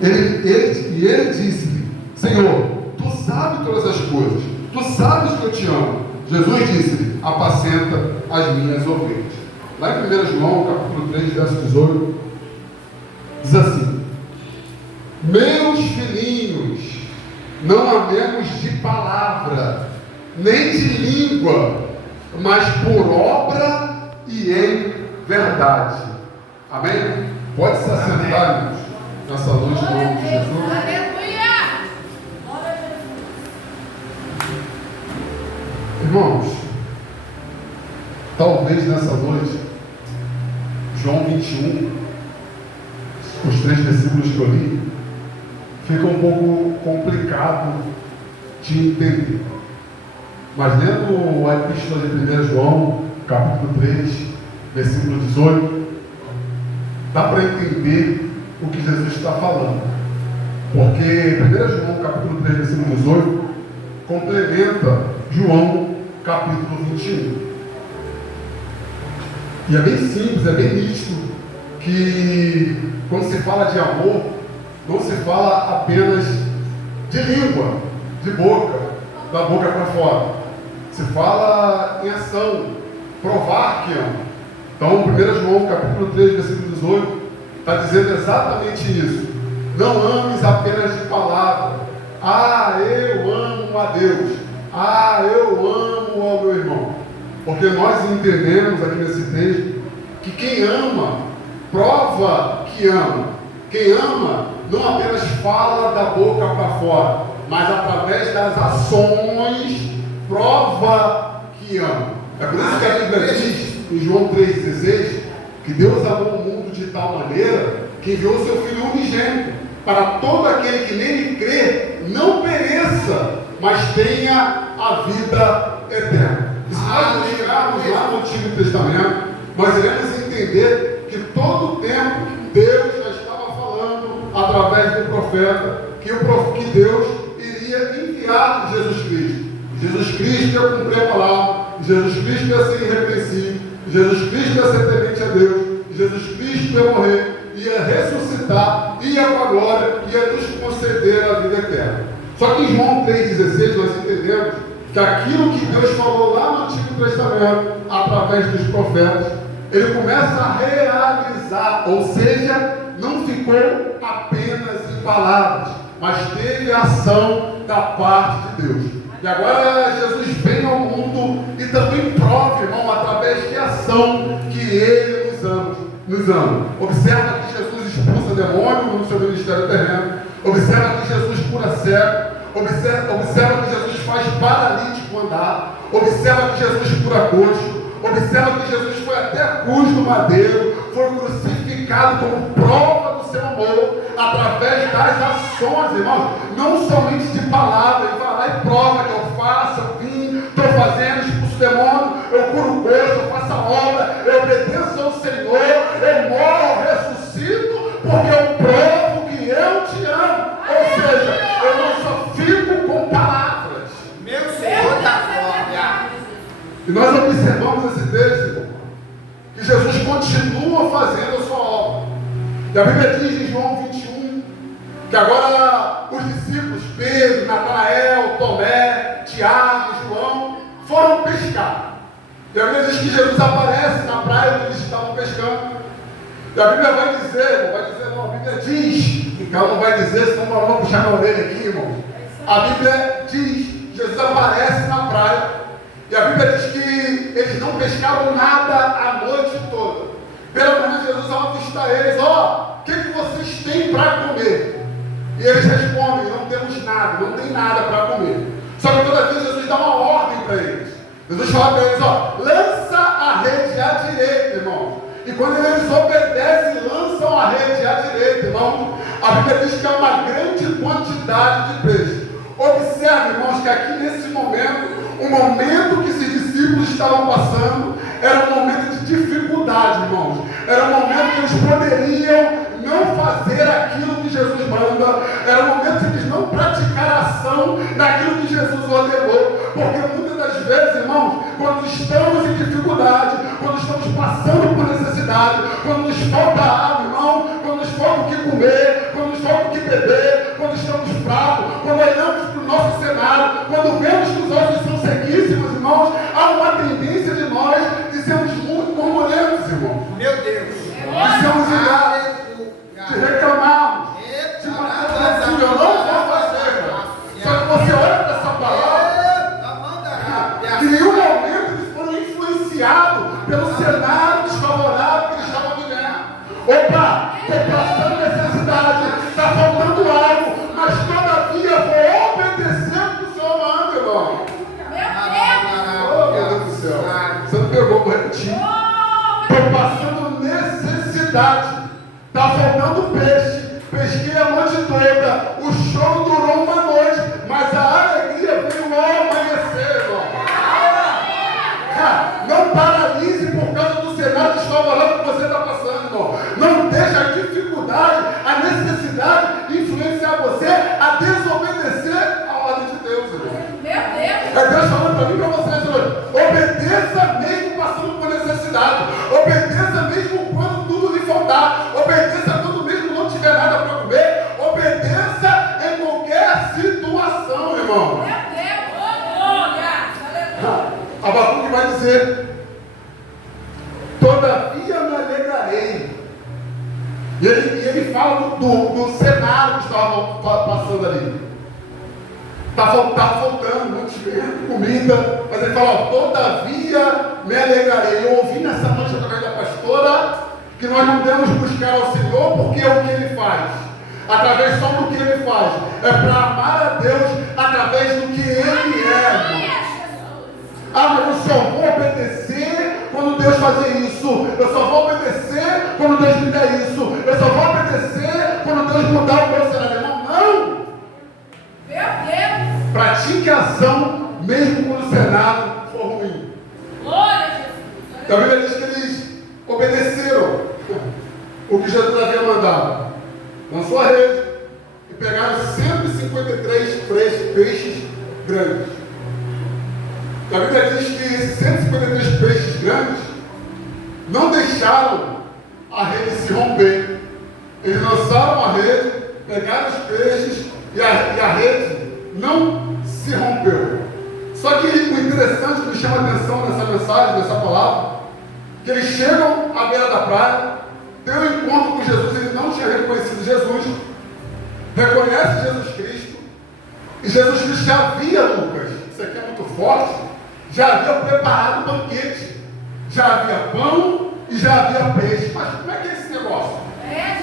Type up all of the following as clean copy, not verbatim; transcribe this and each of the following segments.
ele disse-lhe: Senhor, tu sabes todas as coisas, tu sabes que eu te amo. Jesus disse-lhe: apacenta as minhas ovelhas. Lá em 1 João, capítulo 3, verso 18, diz assim: meus filhinhos, não amemos de palavra, nem de língua, mas por obra e em verdade. Amém? Pode se assentar, irmãos, nessa luz do nome de Jesus. Aleluia! Irmãos, talvez nessa noite, João 21, os 3 versículos que eu li, fica um pouco complicado de entender. Mas lendo a epístola de 1 João, capítulo 3, versículo 18, dá para entender o que Jesus está falando. Porque 1 João, capítulo 3, versículo 18, complementa João, capítulo 21. E é bem simples, é bem nítido que quando se fala de amor, não se fala apenas de língua, de boca, da boca para fora. Se fala em ação, provar que ama. Então, 1 João, capítulo 3, versículo 18, está dizendo exatamente isso. Não ames apenas de palavra. Ah, eu amo a Deus. Ah, eu amo ao meu irmão. Porque nós entendemos aqui nesse texto que quem ama, prova que ama. Quem ama não apenas fala da boca para fora, mas através das ações prova que ama. É por isso que a Bíblia diz em João 3,16 que Deus amou o mundo de tal maneira que enviou o seu Filho unigênito para todo aquele que nele crê não pereça, mas tenha a vida eterna. E se nós buscarmos lá no Antigo Testamento, nós iremos entender que todo o tempo Deus já estava falando através do profeta que Deus iria enviar Jesus Cristo. Jesus Cristo ia cumprir a palavra, Jesus Cristo ia ser irrepreensível, Jesus Cristo ia ser temente a Deus, Jesus Cristo ia morrer, ia ressuscitar, ia para a glória, ia nos conceder a vida eterna. Só que em João 3,16 nós entendemos que aquilo que Deus falou lá no Antigo Testamento, através dos profetas, ele começa a realizar, ou seja, não ficou apenas em palavras, mas teve ação da parte de Deus. E agora Jesus vem ao mundo e também prova, irmão, através de ação, que Ele nos ama. Observa que Jesus expulsa demônio no seu ministério terreno. Observa que Jesus cura cego. Observa que Jesus faz paralítico andar. Observa que Jesus cura coxo. Observa que Jesus foi até a cruz do madeiro, foi crucificado como prova do seu amor, através das ações, irmãos, não somente de palavras. Ele vai lá e prova que eu faço, eu vim, estou fazendo, expulso o demônio, eu curo o coxo, eu faço a obra, eu obedeço ao Senhor, eu morro, eu ressuscito, porque eu provo que eu te amo. Ou seja, eu não só fico com palavras. Meu Senhor da glória. E nós observamos esse texto, irmão, que Jesus continua fazendo a sua obra. E a Bíblia diz em João 21 que agora os discípulos, Pedro, Natanael, Tomé, Tiago, João, foram pescar. E a Bíblia diz que Jesus aparece na praia onde eles estavam pescando. E a Bíblia vai dizer, não, a Bíblia diz, ela não vai dizer, senão nós vamos puxar na orelha aqui, irmão. A Bíblia diz, Jesus aparece na praia. E a Bíblia diz que eles não pescavam nada a noite toda. Pela manhã Jesus avista eles: o que vocês têm para comer? E eles respondem: não temos nada, não tem nada para comer. Só que toda vez Jesus dá uma ordem para eles. Jesus fala para eles: lança a rede à direita, irmãos. E quando eles obedecem, lançam a rede à direita, irmãos, a Bíblia diz que é uma grande quantidade de peixe. Observe, irmãos, que aqui nesse momento, o momento que esses discípulos estavam passando era um momento de dificuldade, irmãos. Era um momento que eles poderiam não fazer aquilo que Jesus manda. Era um momento que eles não praticaram ação naquilo que Jesus ordenou. Porque muitas das vezes, irmãos, quando estamos em dificuldade, quando estamos passando por necessidade, quando nos falta água, irmão, quando nos falta o que comer, quando nos falta o que beber, de reclamarmos, de matar assim, eu não vou fazer. Só que você olha para essa palavra, que em nenhum momento eles foram influenciados pelo cenário desfavorável que eles estavam vivendo. Opa, estou passando necessidade, está faltando algo, mas todavia vou obedecer o que o Senhor manda, irmão. Oh, meu Deus do céu. Você não pegou, vou repetir. Estou passando necessidade. Está faltando peixe. Pesquei a noite toda. O choro durou uma noite. Mas a alegria veio ao amanhecer, irmão. Não paralise por causa do cenário desfavorável que você está passando, irmão. Não deixe a dificuldade, a necessidade influenciar você a desobedecer a ordem de Deus, irmão. É Deus falando para mim e para você nessa noite. Obedeça mesmo passando por necessidade. Obedeça mesmo quando tudo lhe faltar. Obedeça quando mesmo não tiver nada para comer. Obedeça em qualquer situação, irmão. Abacuque vai dizer: todavia me alegrarei. E ele fala do cenário que estava passando ali. Está faltando muito comida, mas ele fala: todavia me alegrarei. Eu ouvi nessa noite através da pastora que nós não devemos buscar ao Senhor porque é o que Ele faz. Através só do que Ele faz. É para amar a Deus através do que Ele é, irmão. Ah, mas eu só vou obedecer quando Deus fazer isso. Eu só vou obedecer quando Deus me der isso. Eu só vou obedecer quando Deus mudar o meu cenário. Não! Meu Deus! Pratique a ação mesmo quando o cenário for ruim. Glória a Jesus! A Bíblia diz que eles obedeceram o que Jesus havia mandado. Lançou a rede e pegaram 153 peixes grandes. A Bíblia diz que esses 153 peixes grandes não deixaram a rede se romper. Eles lançaram a rede, pegaram os peixes e a rede não se rompeu. Só que o interessante que me chama a atenção nessa mensagem, nessa palavra, que eles chegam à beira da praia, têm um encontro com Jesus, ele não tinha reconhecido Jesus, reconhece Jesus Cristo, e Jesus Cristo já havia, Lucas, isso aqui é muito forte, já havia preparado o banquete, já havia pão e já havia peixe. Mas como é que é esse negócio?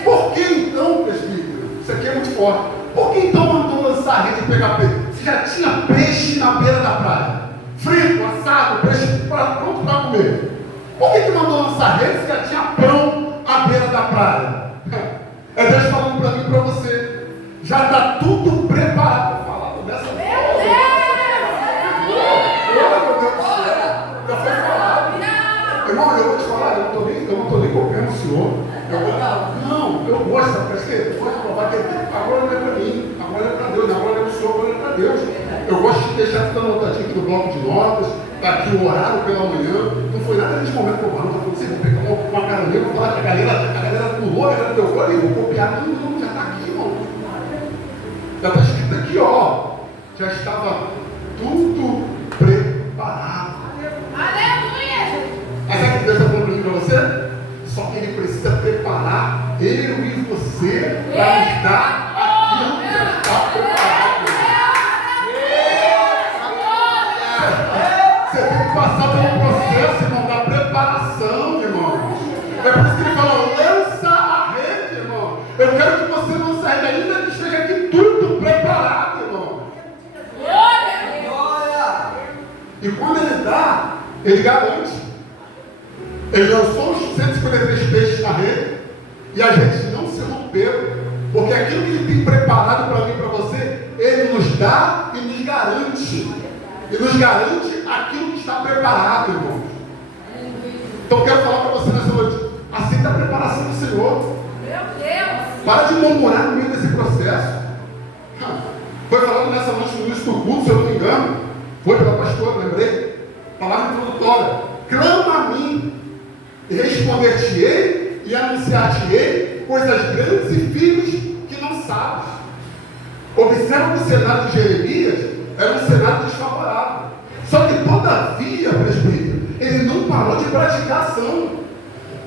Por que então, presbítero? Isso aqui é muito forte. Por que então mandou lançar a rede e pegar peixe? Você já tinha peixe na beira da praia, frito, assado, peixe pronto para comer. Por que mandou lançar a rede se já tinha pão à beira da praia? É Deus falando para mim e para você. Já está tudo preparado. Vou falar dessa coisa. Já foi falado. Irmão, eu vou te falar, eu não estou nem copiando o senhor. Eu gosto, parece que eu vou provar que agora não é para mim, agora é para Deus, agora é para o senhor, agora é para Deus. Eu gosto de deixar tudo anotadinho aqui no bloco de notas, está aqui o horário pela manhã. Não foi nada nesse momento que eu falo, vou pegar uma caranha, vou falar que a galera pulou, a galera deu gol e vou copiar. Não, já está aqui, irmão. Já está escrito aqui, ó. Já estava tudo preparado. Aleluia! Mas sabe o que Deus está falando para você? Só que Ele precisa preparar eu e você para nos dar aquilo que já está preparado. Você tem que passar pelo processo, irmão, da preparação, irmão. É por isso que Ele fala: lança a rede, irmão. Eu quero que você lance a rede, ainda que esteja aqui tudo preparado, irmão. E quando Ele dá, Ele garante. Ele lançou os 153 peixes na rede e as redes não se romperam, porque aquilo que Ele tem preparado para mim e para você, Ele nos dá e nos garante. E nos garante aquilo que está preparado, irmãos. Então eu quero falar para você nessa noite: aceita a preparação do Senhor. Meu Deus! Para de murmurar no meio desse processo. Foi falado nessa noite no início do culto, se eu não me engano, foi pela pastora, lembrei? Palavra introdutória: clama a mim e responder-te-ei e anunciar-te-ei coisas grandes e firmes que não sabes. Observa que o cenário de Jeremias era um cenário desfavorável. Só que todavia, presbítero, ele não parou de praticar ação.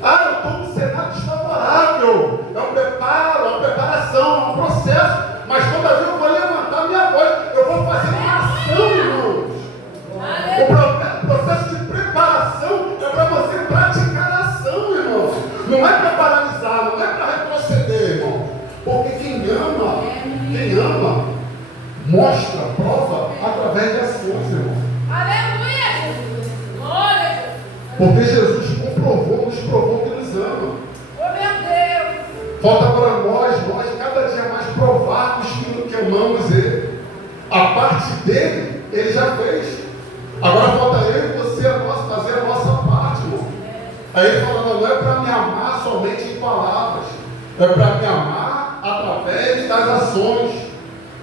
Ah, eu estou num cenário desfavorável. trabalho, é um preparo, é uma preparação, é um processo. Mas todavia eu vou levantar minha voz, eu vou fazer uma ação, irmãos. O processo de preparação é para você praticar a ação, irmãos. Não é para paralisar, não é para retroceder, irmão. Porque quem ama, mostra, prova através de ações, irmão. Aleluia, Jesus. Glória a Jesus. Porque Jesus nos provou que nos ama. Oh, meu Deus. Falta para nós cada dia mais provarmos que amamos Ele. A parte dele, Ele já fez. Agora falta eu e você fazer a nossa parte, irmão. Aí ele falando, não é para me amar somente em palavras, é para me amar através das ações.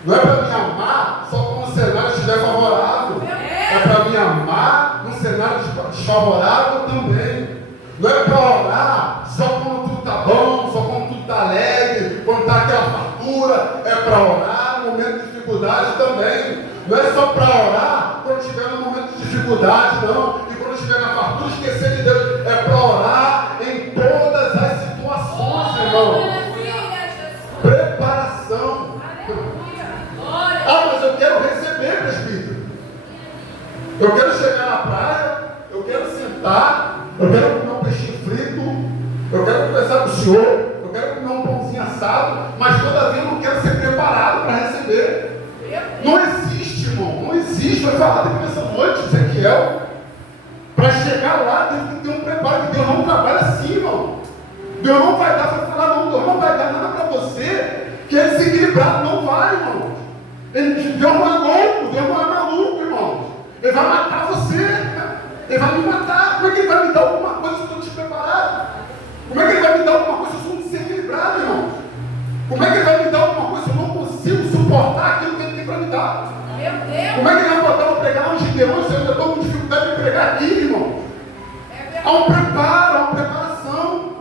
Não é para me amar só quando o cenário estiver favorável. É para me amar num cenário desfavorável também. Não é para orar só quando tudo está bom, só quando tudo está alegre, quando está aquela fartura. É para orar no momento de dificuldade também. Não é só para orar quando estiver no momento de dificuldade, não. E quando estiver na fartura, esquecer de Deus. É para orar em todas as situações, irmão. Preparação. Ah, mas eu quero receber, presbítero. Eu quero chegar na praia, eu quero sentar, eu quero comer um peixinho frito, eu quero conversar com o senhor, eu quero comer um pãozinho assado, mas todavia eu não quero ser preparado para receber. Não existe, irmão, não existe. Foi falado aqui nessa noite, Ezequiel. Para chegar lá, tem que ter um preparo, que Deus não trabalha assim, irmão. Deus não vai dar, vai falar, não, Deus não vai dar nada para você, que é desequilibrado, não vai, irmão. Deus não é louco, Deus não é maluco, irmão. Ele vai matar você, ele vai me matar. Como é que ele vai me dar alguma coisa se eu estou despreparado? Como é que ele vai me dar alguma coisa se eu sou desequilibrado, irmão? Como é que ele vai me dar alguma coisa se eu não consigo suportar aquilo que ele tem para me dar? Meu Deus! Como é que ele vai botar para pregar um gideão se eu ainda estou com dificuldade de pregar aqui, irmão? Há um preparo, há uma preparação.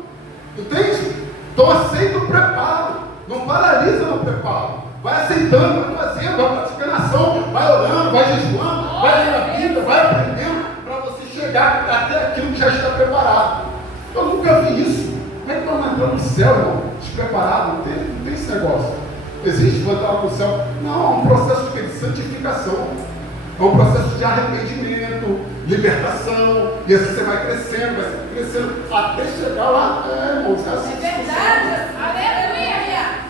Entende? Então aceita o preparo. Não paralisa no preparo. Vai aceitando, vai fazendo, vai praticando ação, vai orando, vai jejuando, vai lendo a Bíblia, vai aprendendo para você chegar até aquilo que já está preparado. Eu nunca vi isso. Como é que nós entramos no céu, irmão? Despreparado? Não tem esse negócio. Existe voltar para o céu? Não, é um processo de santificação. É um processo de arrependimento, libertação. E assim você vai crescendo, até chegar lá. Irmão, é verdade. Aleluia.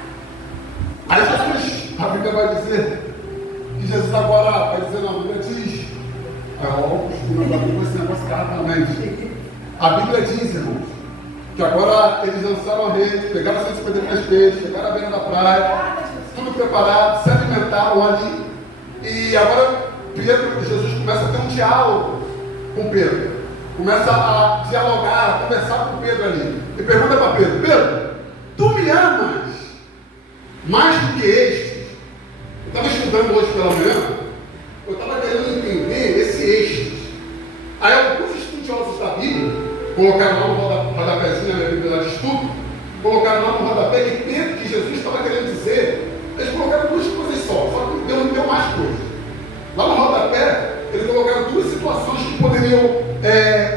Aí Jesus, a Bíblia vai dizer que Jesus agora vai dizer, não, a Bíblia diz, a Bíblia esse negócio rapidamente. A Bíblia diz, irmãos, que agora eles lançaram a rede, pegaram 153 peixes, chegaram à beira da praia, tudo preparado, se alimentaram ali. E agora Jesus começa a ter um diálogo com Pedro. Começa a dialogar, a conversar com Pedro ali. E pergunta para Pedro, Pedro, tu me amas mais do que estes? Eu estava estudando hoje pela manhã, eu estava querendo entender esse estes. Aí alguns estudiosos da Bíblia colocaram lá no rodapézinho, na Bíblia de estudo, colocaram lá no rodapé que Jesus estava querendo dizer. Eles colocaram duas coisas só que Deus não deu mais coisas. Lá no rodapé, eles colocaram duas situações que poderiam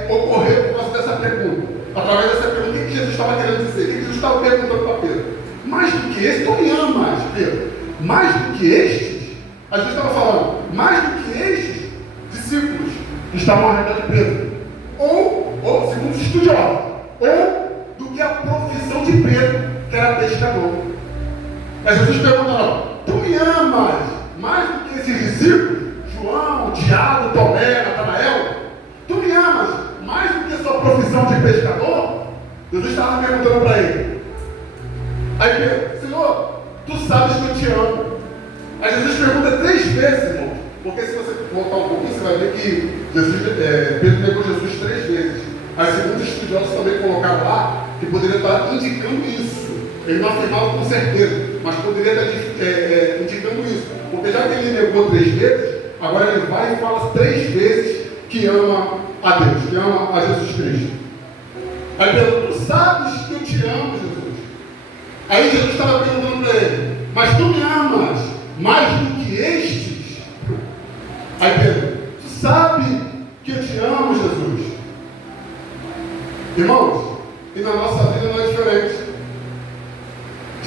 ocorrer por causa dessa pergunta. Através dessa pergunta, o que Jesus estava querendo dizer? O que Jesus estava perguntando para Pedro? Mais do que estes, tu me amas, Pedro? Mais do que estes? A gente estava falando, mais do que estes discípulos que estavam ao redor de Pedro. Ou segundo os estudiosos, ou do que a profissão de Pedro, que era pescador. Aí Jesus pergunta, tu me amas mais do que esses discípulos? João, Tiago, Tomé, Natanael? Tu me amas mais do que a sua profissão de pescador? Jesus estava perguntando para ele. Aí Pedro, Senhor, tu sabes que eu te amo. Aí Jesus pergunta 3 vezes, irmão. Porque se você voltar um pouquinho, você vai ver que Pedro negou Jesus 3 vezes. Aí segundo os estudiosos também colocaram lá que poderia estar indicando isso. Ele não afirmava com certeza, mas poderia estar indicando isso. Porque já que ele negou 3 vezes, agora ele vai e fala 3 vezes que ama a Deus, que ama a Jesus Cristo. Aí Pedro, tu sabes que eu te amo, Jesus. Aí Jesus estava perguntando para ele, mas tu me amas mais do que estes? Aí Pedro, tu sabe que eu te amo, Jesus. Irmãos, e na nossa vida não é diferente.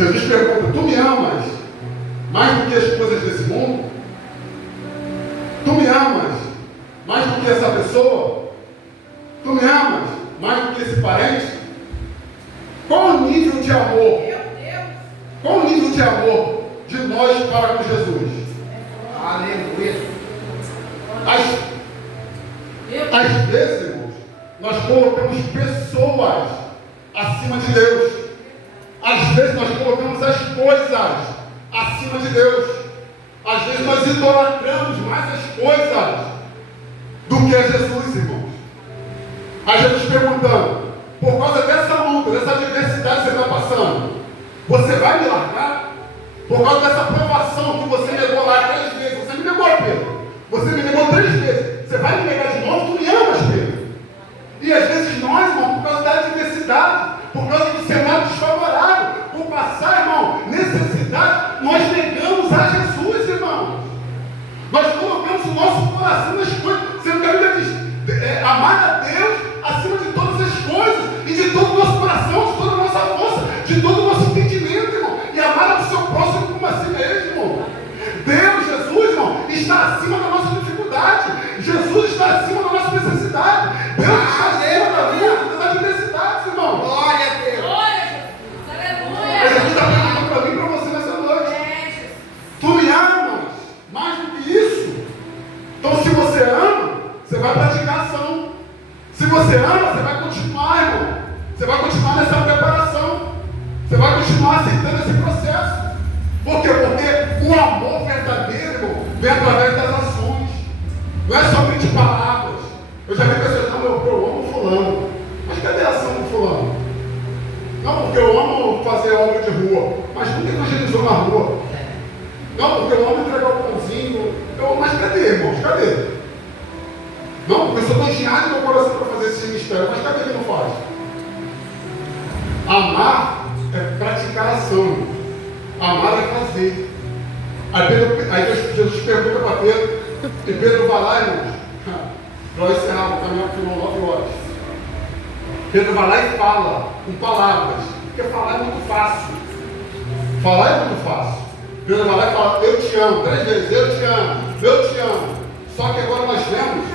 Jesus pergunta: tu me amas mais do que as coisas desse mundo? Tu me amas mais do que essa pessoa? Tu me amas mais do que esse parente? Qual o nível de amor? Qual o nível de amor de nós para com Jesus? Aleluia. Às vezes, irmãos, nós colocamos pessoas acima de Deus. Às vezes nós colocamos as coisas acima de Deus. Às vezes nós idolatramos mais as coisas do que a Jesus, irmãos. Aí Jesus perguntando: por causa dessa luta, dessa adversidade que você está passando, você vai me largar? Por causa dessa provação que você negou lá 3 vezes, você me negou, Pedro. Você me negou 3 vezes. Você vai me negar de novo? Tu me amas, Pedro. E às vezes nós, irmão, por causa da adversidade, por causa do cenário desfavorável, por passar, irmão, necessidade, nós negamos a Jesus, irmão. Nós colocamos o nosso coração nas coisas. Sendo que a Bíblia diz: amar a Deus acima de todas as coisas, e de todo o nosso coração, de toda a nossa força, de todo o nosso entendimento, irmão. E amar o seu próximo como a si mesmo, irmão. Deus, Jesus, irmão, está acima da nossa dificuldade. Jesus está acima da nossa necessidade. Deus está acima da luta, das adversidades, irmão. Glória a Deus. Glória a Jesus. Aleluia. Jesus está perguntando para mim e para você nessa noite: tu me amas mais do que isso? Então, se você ama, você vai praticar ação. Se você ama, você vai continuar, irmão. Você vai continuar nessa preparação. Você vai continuar aceitando esse processo. Por quê? Porque o amor verdadeiro, irmão, vem através das ações. Não é somente palavras. Eu já vi pessoas: não, eu amo fulano. Mas cadê a ação do fulano? Não, porque eu amo fazer obra de rua. Mas nunca evangelizou na rua. Não, porque eu amo entregar o pãozinho. Mas cadê, irmãos? Cadê? Não, porque eu só estou engenhado no meu coração para fazer esse ministério. Mas cadê que não faz? Amar é praticar ação. Amar é fazer. Aí Jesus pergunta para Pedro, e Pedro vai lá, irmãos, para encerrar o caminho que não 9 horas. Pedro vai lá e fala com palavras, porque falar é muito fácil. Falar é muito fácil. Pedro vai lá e fala: eu te amo, 3 vezes, eu te amo, eu te amo. Só que agora nós vemos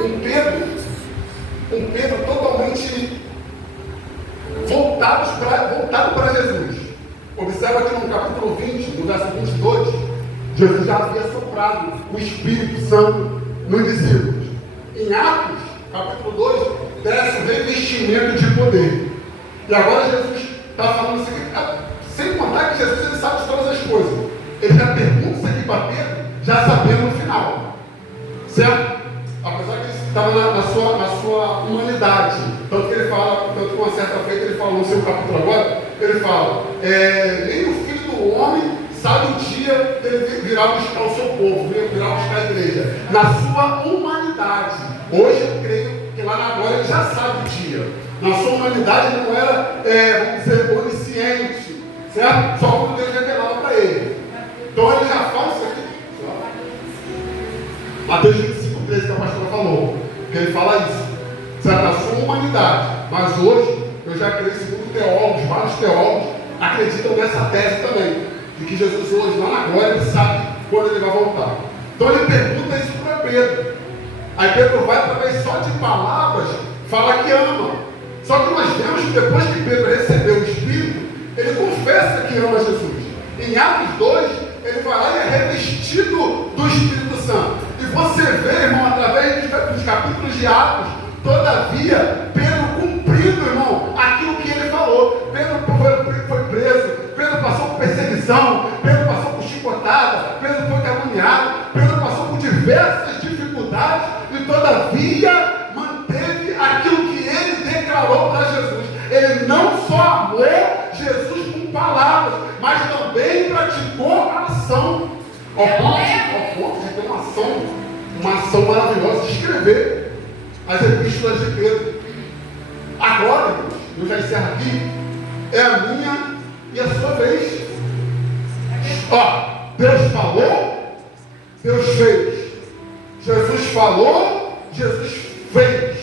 um Pedro totalmente voltado para Jesus. Observa que no capítulo 20, no verso 22, Jesus já havia soprado o Espírito Santo nos discípulos. Em Atos, capítulo 2, desce o revestimento de poder. E agora Jesus está falando assim, sem contar que Jesus ele sabe de todas as coisas. Ele já pergunta isso aqui para Pedro, já sabendo no final. Certo? Apesar que ele estava na sua humanidade. Tanto que ele fala, tanto que uma certa feita ele falou no seu capítulo agora, ele fala: nem o Filho do Homem sabe o dia dele virar buscar o seu povo, virar buscar a igreja. Na sua humanidade. Hoje eu creio que lá na glória ele já sabe o dia. Na sua humanidade ele não era, vamos dizer, onisciente, certo? Só quando Deus revelava para ele. Então ele já fala isso aqui. Mateus 25, 13, que a pastora falou, que ele fala isso, certo? Na sua humanidade. Mas hoje eu já creio, segundo teólogos, vários teólogos acreditam nessa tese também, de que Jesus hoje, lá na glória, ele sabe quando ele vai voltar. Então ele pergunta isso para Pedro. Aí Pedro vai, através só de palavras, fala que ama. Só que nós vemos que depois que Pedro recebeu o Espírito, ele confessa que ama Jesus. Em Atos 2, ele vai lá e é revestido do Espírito Santo. E você vê, irmão, através dos capítulos de Atos, todavia, Pedro cumprindo, irmão, aquilo que ele falou. Pedro foi preso, Pedro passou por perseguição, Pedro passou por chicotada, Pedro foi caluniado, Pedro passou por diversas dificuldades e todavia manteve aquilo que ele declarou para Jesus. Ele não só amou Jesus com palavras, mas também praticou a ação. Ao ponto de ter uma ação maravilhosa de escrever as epístolas de Pedro. Agora, irmãos, eu já encerro aqui, é a minha e a sua vez. Deus falou, Deus fez. Jesus falou, Jesus fez.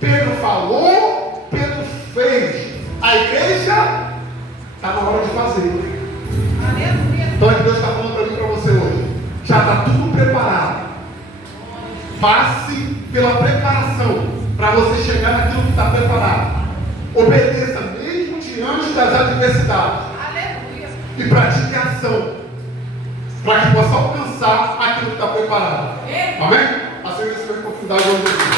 Pedro falou, Pedro fez. A igreja Está na hora de fazer. Aleluia. Então é que Deus está falando para mim e para você hoje. Já está tudo preparado. Passe pela preparação para você chegar naquilo que está preparado. Obedeça mesmo diante das adversidades. Aleluia. E pratique ação para que possa alcançar aquilo que está preparado. Amém? Assim, essa é a oportunidade de